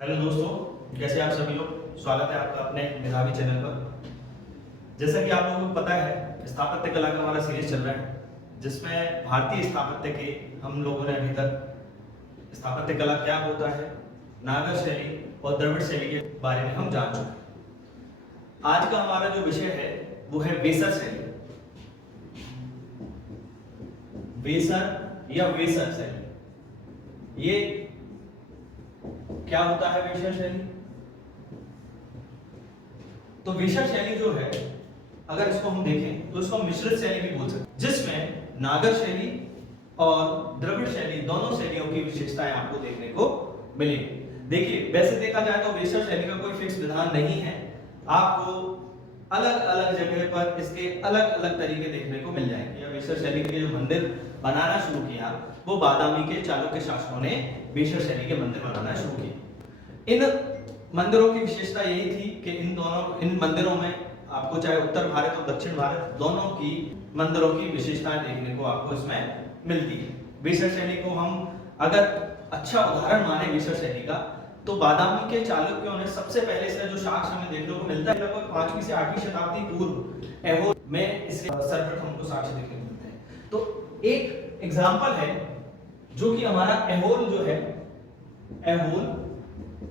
Hello दोस्तों, कैसे आप सभी लोग। स्वागत है आपका अपने मेधावी चैनल पर। जैसा कि आप लोगों को पता है, स्थापत्य कला का हमारा सीरीज चल रहा है, जिसमें भारतीय स्थापत्य के हम लोगों ने अभी तक स्थापत्य कला क्या होता है, नागर शैली और द्रविड़ शैली के बारे में हम जान चुके हैं। आज का हमारा जो विषय है वो है वेसर शैली। वेसर या वेसर शैली, ये क्या होता है वेसर शैली? तो वेसर शैली जो है, अगर इसको हम देखें तो इसको मिश्रित शैली भी बोल सकते हैं, जिसमें नागर शैली और द्रविड़ शैली दोनों शैलियों की विशेषताएं आपको देखने को मिलेंगी। देखिए, वैसे देखा जाए तो वेसर शैली का कोई फिक्स विधान नहीं है। आपको अलग अलग जगह पर इसके अलग अलग तरीके देखने को मिल जाएंगे। वेसर शैली के जो मंदिर बनाना शुरू किया वो बादामी के चालुक्य शासकों ने वेसर शैली के मंदिर बनाना शुरू किए। इन मंदिरों की विशेषता यही थी कि इन मंदिरों में आपको चाहे उत्तर भारत और दक्षिण भारत दोनों की मंदिरों की विशेषताएं देखने को आपको इसमें मिलती है। वेसर शैली को हम अगर अच्छा उदाहरण माने वेसर शैली का, तो बादामी के चालुक्यों ने सबसे पहले से जो साक्ष्य हमें देखने को मिलता है लगभग 5वीं से 8वीं शताब्दी पूर्व ऐहोल में इसके सर्वप्रथम हमको साक्ष्य देखने को मिलते हैं। तो एक एग्जांपल है जो कि हमारा ऐहोल जो है, ऐहोल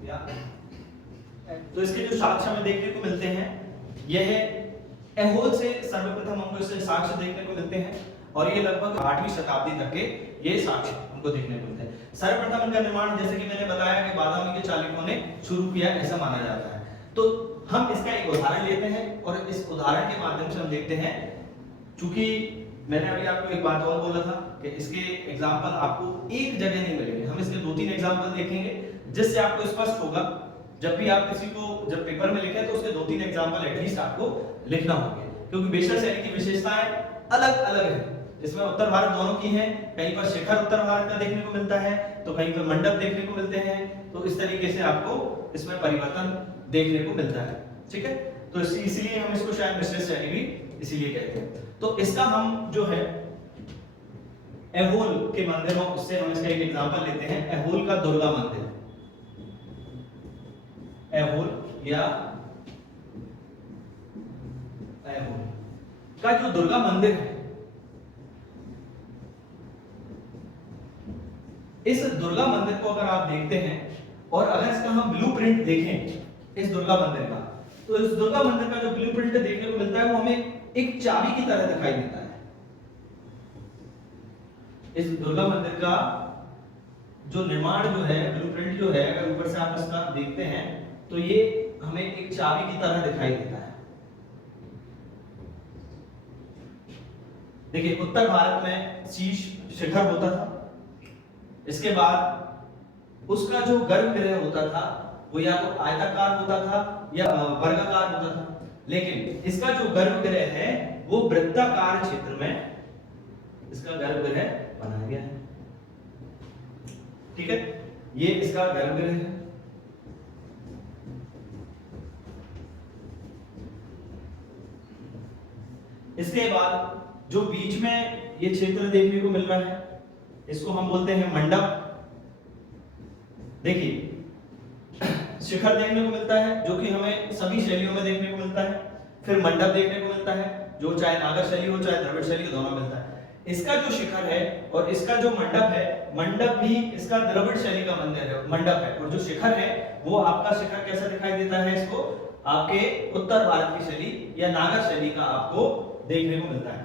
या तो इसके जो साक्ष्य हमें देखने को मिलते हैं, यह ऐहोल से सर्वप्रथम हमको इससे साक्ष्य देखने को मिलते हैं और ये लगभग 8वीं शताब्दी तक के ये साक्ष्य हमको देखने को मिलते हैं। सर्वप्रथम इनका निर्माण, जैसे कि मैंने बताया, कि बादामी के चालुक्यों ने शुरू किया ऐसा माना जाता है। तो हम इसका एक उदाहरण लेते हैं और इस उदाहरण के माध्यम से हम देखते हैं, चूंकि मैंने अभी आपको एक बात और बोला था कि इसके एग्जाम्पल आपको एक जगह नहीं मिलेंगे, हम इसके 2-3 एग्जाम्पल देखेंगे जिससे आपको स्पष्ट होगा। जब भी आप किसी को जब पेपर में लिखें तो उसके 2-3 एग्जाम्पल एटलीस्ट आपको लिखना होंगे, क्योंकि वेसर शैली की विशेषताएं अलग अलग है। इसमें उत्तर भारत दोनों की हैं, कहीं पर शिखर उत्तर भारत का देखने को मिलता है तो कहीं पर मंडप देखने को मिलते हैं। तो इस तरीके से आपको इसमें परिवर्तन देखने को मिलता है। ठीक है, तो इसीलिए हम इसको शायद मिश्रित शैली भी इसीलिए कहते हैं। तो इसका हम जो है ऐहोल के मंदिरों से हम इसका एक एग्जांपल लेते हैं। ऐहोल का दुर्गा मंदिर, ऐहोल या ऐहोल का जो दुर्गा मंदिर है, इस दुर्गा मंदिर को अगर आप देखते हैं और अगर इसका हम ब्लूप्रिंट देखें इस दुर्गा मंदिर का, तो इस दुर्गा मंदिर का जो ब्लूप्रिंट देखने को मिलता है वो हमें एक चाबी की तरह दिखाई देता है। इस दुर्गा मंदिर का जो निर्माण जो है, ब्लूप्रिंट जो है, अगर ऊपर से आप इसका देखते हैं तो ये हमें एक चाबी की तरह दिखाई देता है। देखिए, उत्तर भारत में शीश शिखर होता था, इसके बाद उसका जो गर्भगृह होता था वो या तो आयताकार होता था या वर्गाकार होता था, लेकिन इसका जो गर्भगृह है वो वृत्ताकार क्षेत्र में इसका गर्भगृह बनाया गया है। ठीक है, ये इसका गर्भगृह है। इसके बाद जो बीच में ये क्षेत्र देखने को मिल रहा है इसको हम बोलते हैं मंडप। देखिए, शिखर देखने को मिलता है जो कि हमें सभी शैलियों में देखने को मिलता है, फिर मंडप देखने को मिलता है जो चाहे नागर शैली हो चाहे द्रविड़ शैली हो, दोनों मिलता है। इसका जो शिखर है और इसका जो मंडप है, मंडप भी इसका द्रविड़ शैली का मंदिर है, मंडप है, और जो शिखर है वो आपका शिखर कैसा दिखाई देता है, इसको आपके उत्तर भारत की शैली या नागर शैली का आपको देखने को मिलता है।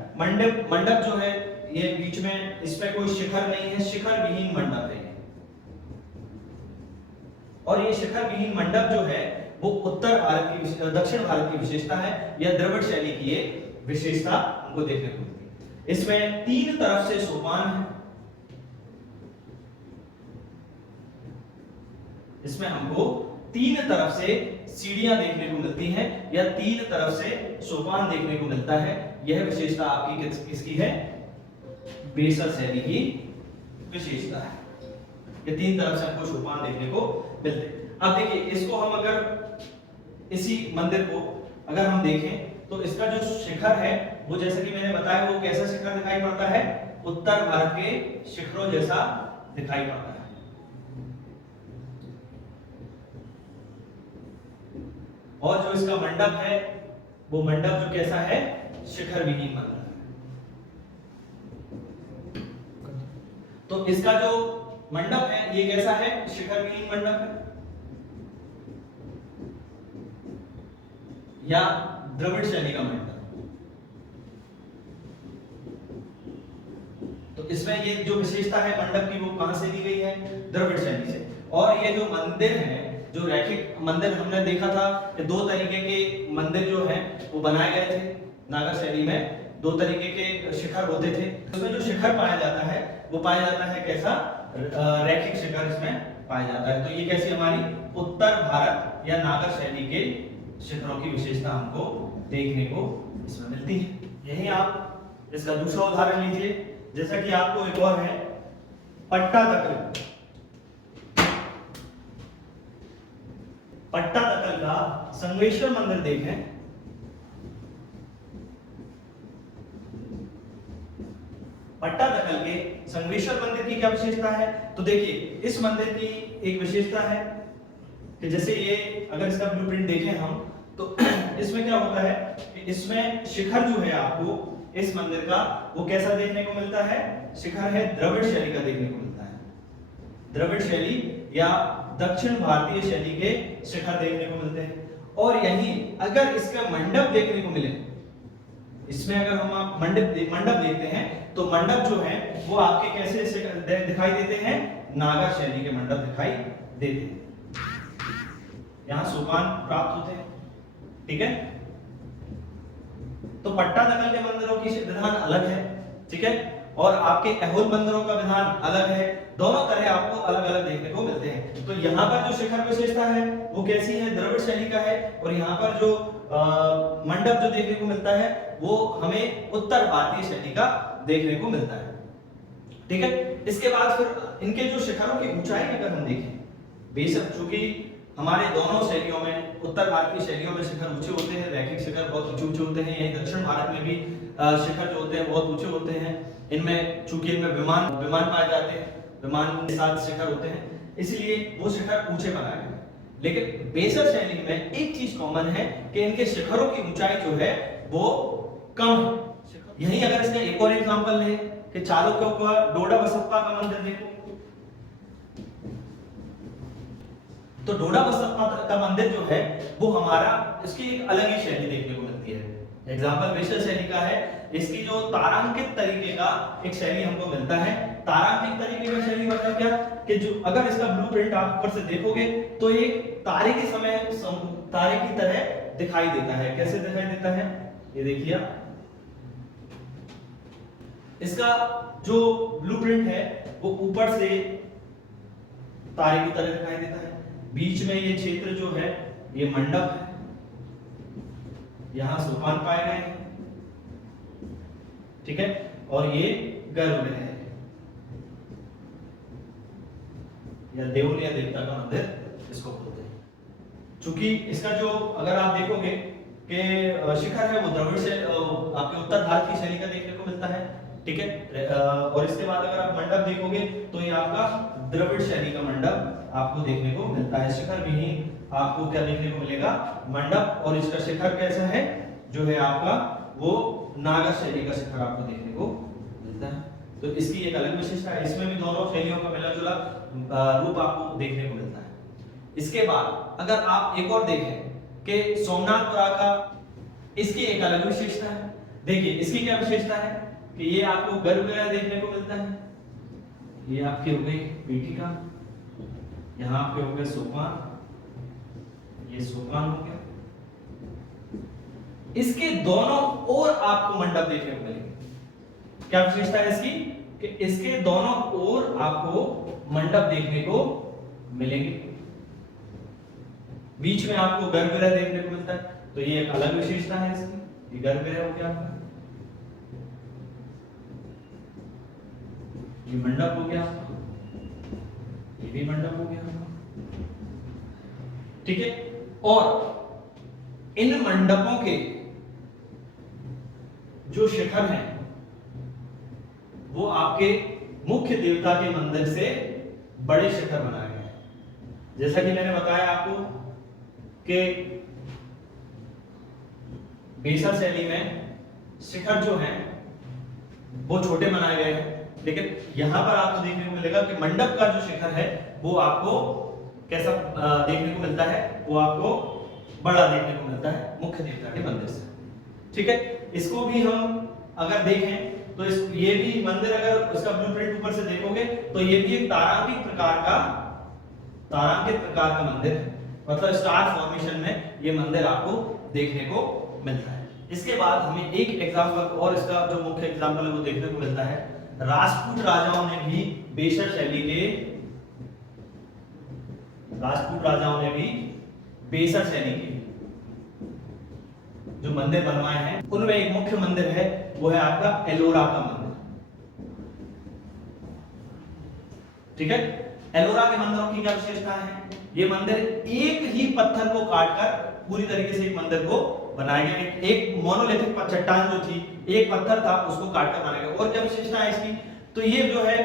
मंडप जो है ये बीच में, इसमें कोई शिखर नहीं है, शिखर विहीन मंडप है। और ये शिखर विहीन मंडप जो है वो उत्तर भारत की, दक्षिण भारत की विशेषता है या द्रविड़ शैली की ये विशेषता हमको देखने को मिलती है। इसमें 3 तरफ से सोपान है, इसमें हमको 3 तरफ से सीढ़ियां देखने को मिलती हैं या 3 तरफ से सोपान देखने को मिलता है। यह विशेषता आपकी किसकी है? वेसर शैली की विशेषता है। ये 3 तरफ से हमको सोपान देखने को मिलते हैं। अब देखिए, इसको हम अगर इसी मंदिर को अगर हम देखें तो इसका जो शिखर है वो, जैसे कि मैंने बताया, वो कैसा शिखर दिखाई पड़ता है? उत्तर भारत के शिखरों जैसा दिखाई पड़ता है। और जो इसका मंडप है वो मंडप जो कैसा है, शिखर विहीन मंडप है। तो इसका जो मंडप है ये कैसा है, शिखर विहीन मंडप है या द्रविड़ शैली का मंडप। तो इसमें ये जो विशेषता है मंडप की वो कहां से ली गई है, द्रविड़ शैली से। और ये जो मंदिर है, जो रैखिक मंदिर हमने देखा था कि दो तरीके के मंदिर जो है वो बनाए गए थे नागर शैली में, दो तरीके के शिखर होते थे। उसमें जो शिखर पाया जाता है वो पाया जाता है कैसा, रैखिक शिखर इसमें पाया जाता है। तो ये कैसी हमारी उत्तर भारत या नागर शैली के शिखरों की विशेषता हमको देखने को इसमें मिलती है। यही आप इसका दूसरा उदाहरण लीजिए, जैसा कि आपको एक और है पट्टादकल। पट्टादकल का संगमेश्वर मंदिर देखें। पट्टादकल के संगमेश्वर मंदिर की क्या विशेषता है, तो देखिए इस मंदिर की एक विशेषता है कि जैसे ये अगर इसका ब्लूप्रिंट देखें हम तो इसमें क्या होता है कि इसमें शिखर जो है आपको इस मंदिर का वो कैसा देखने को मिलता है, शिखर है द्रविड़ शैली का देखने को मिलता है। द्रविड़ शैली या दक्षिण भारतीय शैली के शिखर देखने को मिलते हैं। और यहीं अगर इसका मंडप देखने को मिले, इसमें अगर हम आप मंडप देखते हैं तो मंडप जो है वो आपके कैसे दिखाई देते हैं, नागर शैली के मंडप दिखाई देते हैं। यहां सोपान प्राप्त होते हैं, ठीक है। तो पट्टादकल के मंदिरों की विधान अलग है, ठीक है, और आपके ऐहोल मंदिरों का विधान अलग है। दोनों तरह आपको अलग अलग देखने को मिलते हैं। तो यहाँ पर जो शिखर विशेषता है वो कैसी है, द्रविड़ शैली का है। और यहाँ पर जो मंडप जो देखने को मिलता है वो हमें उत्तर भारतीय शैली का देखने को मिलता है, ठीक है। इसके बाद फिर इनके जो शिखरों की ऊंचाई अगर हम देखें, बेशक चूंकि हमारे दोनों शैलियों में, उत्तर भारतीय शैलियों में शिखर ऊंचे होते हैं, रैखिक शिखर बहुत ऊंचे ऊंचे होते हैं। यही दक्षिण भारत में भी शिखर जो होते हैं बहुत ऊंचे होते हैं। इनमें चूंकि इनमें विमान पाए जाते हैं, विमान के साथ शिखर होते हैं, इसलिए वो शिखर ऊंचे बनाए गए। लेकिन बेसर शैली में एक चीज कॉमन है कि इनके शिखरों की ऊंचाई जो है वो कम है। यही अगर इसका एक और एग्जांपल ले कि चालुक्यों का डोडा बसप्पा का मंदिर देखो, तो डोडा बसप्पा का मंदिर जो है वो हमारा, इसकी एक अलग ही शैली देखने को मिलती है। एग्जांपल बेसर शैली का है, इसकी जो तारांकित तरीके का एक शैली हमको मिलता है। तारांकित तरीके का शैली मतलब क्या कि जो अगर इसका ब्लूप्रिंट आप ऊपर से देखोगे तो एक तारे के समय तारे की तरह दिखाई देता है। कैसे दिखाई देता है, ये देखिए इसका जो ब्लूप्रिंट है वो ऊपर से तारे की तरह दिखाई देता है। बीच में ये क्षेत्र जो है ये मंडप है, यहां सोपान पाए गए हैं, ठीक है, और ये गर्भगृह है या देवल या देवता का मंदिर इसको बोलते हैं। चूंकि इसका जो अगर आप देखोगे कि शिखर है वो द्रविड़ से आपके उत्तर भारत की शैली का देखने को मिलता है, ठीक है। और इसके बाद अगर आप मंडप देखोगे तो ये आपका द्रविड़ शैली का मंडप आपको देखने को मिलता है। शिखर विहीन आपको क्या देखने को मिलेगा, मंडप। और इसका शिखर कैसा है जो है आपका वो नागर शैली का शिखर आपको देखने को मिलता है। तो इसकी एक अलग विशेषता है। इसमें भी दोनों शैलियों का मिला जुला रूप आपको देखने को मिलता है। इसके बाद अगर आप एक और देखें कि सोमनाथपुरा का, इसकी एक अलग विशेषता है। देखिए इसकी क्या विशेषता है कि ये आपको गर्भगृह देखने को मिलता है। ये आपके हो गई पीठिका, यहाँ आपके हो गए सोपान, ये सोपान हो गया। इसके दोनों ओर आपको मंडप देखने को मिलेंगे। क्या विशेषता है इसकी कि इसके दोनों ओर आपको मंडप देखने को मिलेंगे। बीच में आपको गर्भगृह देखने को मिलता है। तो ये एक अलग विशेषता है इसकी। ये गर्भगृह हो गया आपका, ये मंडप हो गया, ये भी मंडप हो गया, ठीक है। और इन मंडपों के जो शिखर हैं वो आपके मुख्य देवता के मंदिर से बड़े शिखर बनाए गए हैं। जैसा कि मैंने बताया आपको कि बेसर शैली में शिखर जो है वो छोटे बनाए गए हैं, लेकिन यहाँ पर आपको देखने को मिलेगा कि मंडप का जो शिखर है वो आपको कैसा देखने को मिलता है, वो आपको बड़ा देखने को मिलता है मुख्य देवता के मंदिर से। ठीक है, इसको भी हम अगर देखें तो ये भी मंदिर, अगर उसका ब्लूप्रिंट ऊपर से देखोगे तो ये भी एक तारांकित प्रकार का मंदिर है, मतलब स्टार फॉर्मेशन में ये मंदिर आपको देखने को मिलता है। इसके बाद हमें एक एग्जांपल और इसका जो मुख्य एग्जांपल है वो देखने को मिलता है। राजपूत राजाओं ने भी बेसर शैली के जो मंदिर बनवाए हैं उनमें एक मुख्य मंदिर है, वो है आपका एलोरा का मंदिर। ठीक है, एलोरा के मंदिरों की क्या विशेषता है? ये मंदिर एक ही पत्थर को काटकर पूरी तरीके से एक मंदिर को बनाया गया। एक मोनोलिथिक चट्टान जो थी, एक पत्थर था, उसको काटकर बनाया गया। और क्या विशेषता है इसकी? तो ये जो है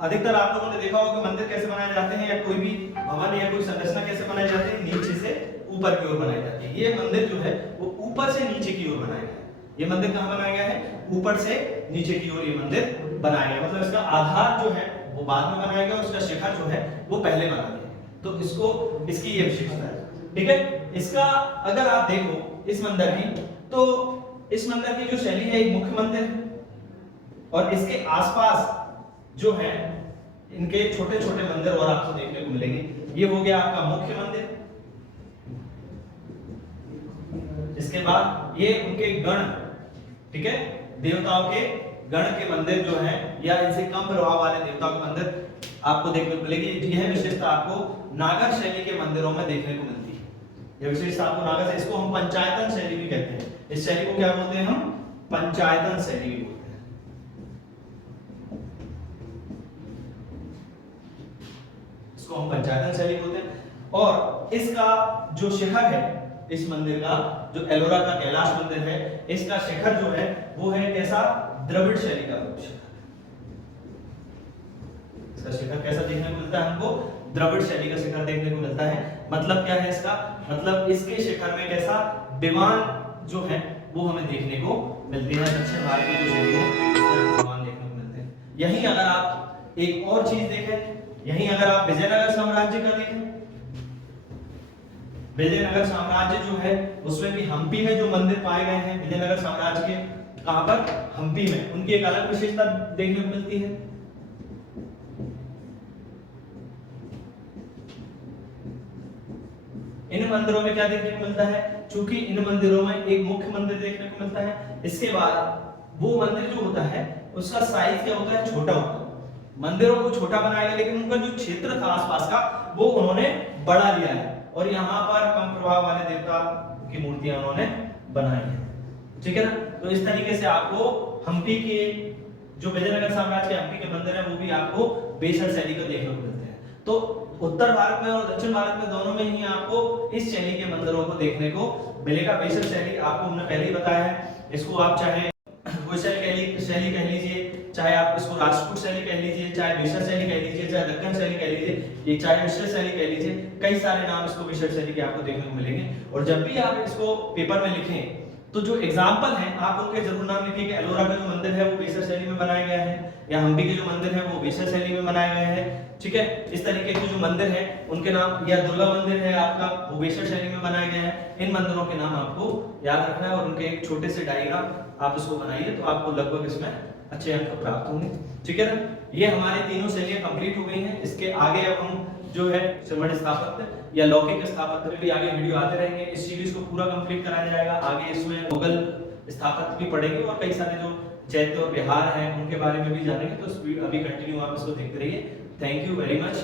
अधिकतर आप लोगों ने देखा होगा कि मंदिर कैसे बनाए जाते हैं, या कोई भी भवन या कोई संरचना कैसे बनाई जाती है, नीचे से ऊपर की ओर बनाई जाती है। ये मंदिर जो है वो ऊपर से नीचे की ओर बनाया गया है। ये मंदिर कहाँ बनाया गया है? ऊपर से नीचे की ओर ये मंदिर बनाया गया, मतलब इसका आधार जो है वो बाद में बनाया गया, उसका शिखर जो है वो पहले बना गया। तो इसकी ये विशेषता है। ठीक है, इसका अगर आप देखो इस मंदिर की, तो इस मंदिर की जो शैली है एक मुख्य मंदिर है, और इसके आसपास जो है इनके छोटे छोटे मंदिर और आपको देखने को मिलेंगे। ये हो गया आपका मुख्य मंदिर। इसके बाद ये उनके गण, ठीक है, देवताओं के गण के मंदिर जो है, या इनसे कम प्रभाव वाले देवताओं के मंदिर आपको देखने को मिलेगी। यह विशेषता आपको नागर शैली के मंदिरों में देखने को मिलती है। यह विशेषता आपको नागर, इसको हम पंचायतन शैली भी कहते हैं। इस शैली को क्या बोलते हैं हम? पंचायतन शैली भी बोलते हैं। इसको हम पंचायतन शैली बोलते हैं। और इसका जो शिखर है, इस मंदिर का जो एलोरा का कैलाश मंदिर है, इसका शिखर जो है वो है कैसा? द्रविड़ शैली का शिखर। इसका शिखर कैसा देखने को मिलता है हमको? द्रविड़ शैली का शिखर देखने को मिलता है। मतलब क्या है इसका? मतलब इसके शिखर में कैसा विमान जो है वो हमें देखने को मिलती है। दक्षिण भारत की जो शैली है इसमें विमान देखने को मिलते हैं। यहीं अगर आप एक और चीज देखें, यहीं अगर आप विजयनगर साम्राज्य का देखें, विजयनगर साम्राज्य जो है उसमें भी हम्पी में जो मंदिर पाए गए हैं विजयनगर साम्राज्य के, कहां पर? हम्पी में। उनकी एक अलग विशेषता देखने को मिलती है। इन मंदिरों में क्या देखने को मिलता है? चूंकि इन मंदिरों में एक मुख्य मंदिर देखने को मिलता है, इसके बाद वो मंदिर जो होता है उसका साइज क्या होता है? छोटा होता है। मंदिरों को छोटा बनाया गया, लेकिन उनका जो क्षेत्र था आसपास का वो उन्होंने बढ़ा लिया है, और यहाँ पर कम प्रभाव वाले देवता की मूर्तियां उन्होंने बनाई है। ठीक है ना? तो इस तरीके से आपको हम्पी के जो विजयनगर साम्राज्य के हम्पी के मंदिर है वो भी आपको बेसर शैली को देखने को मिलते हैं। तो उत्तर भारत में और दक्षिण भारत में दोनों में ही आपको इस शैली के मंदिरों को देखने को मिलेगा। बेसर शैली आपको हमने पहले ही बताया है। इसको आप चाहे शैली कह लीजिए, चाहे आप इसको राजपूत शैली कह लीजिए, चाहे बेसर शैली कह लीजिए, चाहे दक्कन शैली कह लीजिए, ये चाहे मिश्र शैली कह लीजिए, कई सारे नाम इसको बेसर शैली के आपको देखने को मिलेंगे। और जब भी आप इसको पेपर में लिखें तो जो एग्जाम्पल हैं आप उनके जरूर नाम लिखिए कि एलोरा का जो मंदिर है वो बेसर शैली में बनाया गया है, या हम्पी के जो मंदिर है वो बेसर शैली में बनाए गए हैं। ठीक है, इस तरीके के जो मंदिर हैं उनके नाम, या दुर्गा मंदिर है आपका वो बेसर शैली में बनाया गया है। इन मंदिरों के नाम आपको याद रखना है, और उनके एक छोटे से डायग्राम आप इसको बनाइए तो आपको लगभग इसमें अच्छे अंक प्राप्त होंगे। ठीक है ना? ये हमारी तीनों शैलियां कंप्लीट हो गई हैं। इसके आगे अब हम जो है श्रमण स्थापत्य या लौकिक स्थापत्य में भी आगे वीडियो आते रहेंगे। इस सीरीज को पूरा कंप्लीट कराया जाएगा। आगे इसमें मुगल स्थापत्य भी पढ़ेंगे, और कई सारे जो चैत्य और विहार हैं उनके बारे में भी जानेंगे। तो अभी कंटिन्यू आप इसको देखते रहिए। Thank you very much.